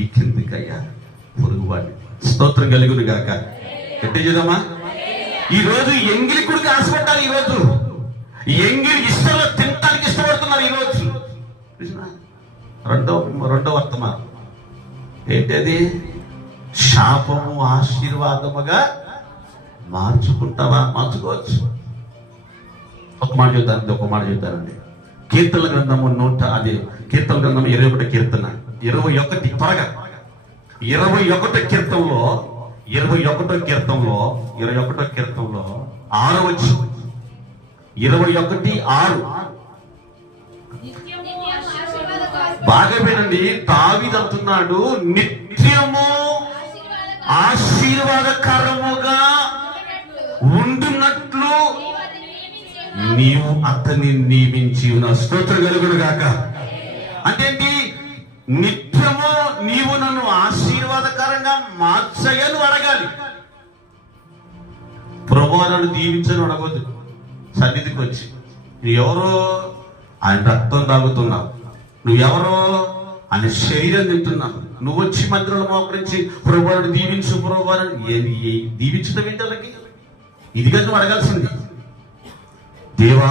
ఈ కిందికయ్యా పొరుగువాడిని. స్తోత్రం కలుగును గాక. ఎట్టి చూద్దామా? ఈరోజు ఎంగిలి కుడికి ఆశపడ్డారు. ఈరోజు ఎంగిలి ఇష్టంలో తినటానికి ఇష్టపడుతున్నారు. ఈరోజు రెండో వర్తమానం ఏంటది? శాపము ఆశీర్వాదముగా మార్చుకుంటావా? మార్చుకోవచ్చు. ఒక మాట చెప్తానండి. కీర్తన గ్రంథము కీర్తన గ్రంథం 21 కీర్తన 21 త్వరగా 21 కీర్తనలో 21 కీర్తనలో 6వ వచనం 21:6 బాగా వినండి. దావీదు అంటున్నాడు, నిత్యము ఆశీర్వాదకరముగా ఉండునట్లు నీవు అతన్ని నియమించి ఉన్నావు. స్తోత్రం కలుగును గాక. అంటే నిత్యము నీవు నన్ను ఆశీర్వాదకరంగా మార్చగను అడగాలి. ప్రభువా నన్ను దీవించను అడగొద్దు. సన్నిధికి వచ్చి నువ్వెవరో ఆయన రక్తం తాగుతున్నావు, నువ్వెవరో ఆయన శరీరం తింటున్నావు, నువ్వు వచ్చి మందిరంలో మోకరించి ప్రభువా నన్ను దీవించు, ప్రభువా దీవించడం ఏంటి? వాళ్ళకి ఇదిగా నువ్వు అడగాల్సింది. దేవా,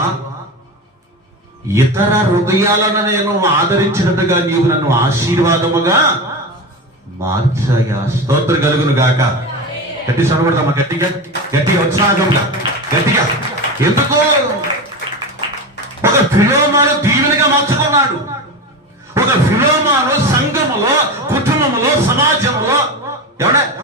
ఇతర హృదయాలను నేను ఆదరించినట్టుగా నీవు నన్ను ఆశీర్వాదముగా మార్చాయా. స్తోత్రం కలుగును గాక. గట్టి చదవడదామా? గట్టిగా ఉత్సాహంగా గట్టిగా. ఎందుకు? ఒక ఫిలోమాను దీవెనగా మార్చుకున్నాడు. ఒక ఫిలోమాను సంఘములో, కుటుంబంలో, సమాజంలో ఏమన్నా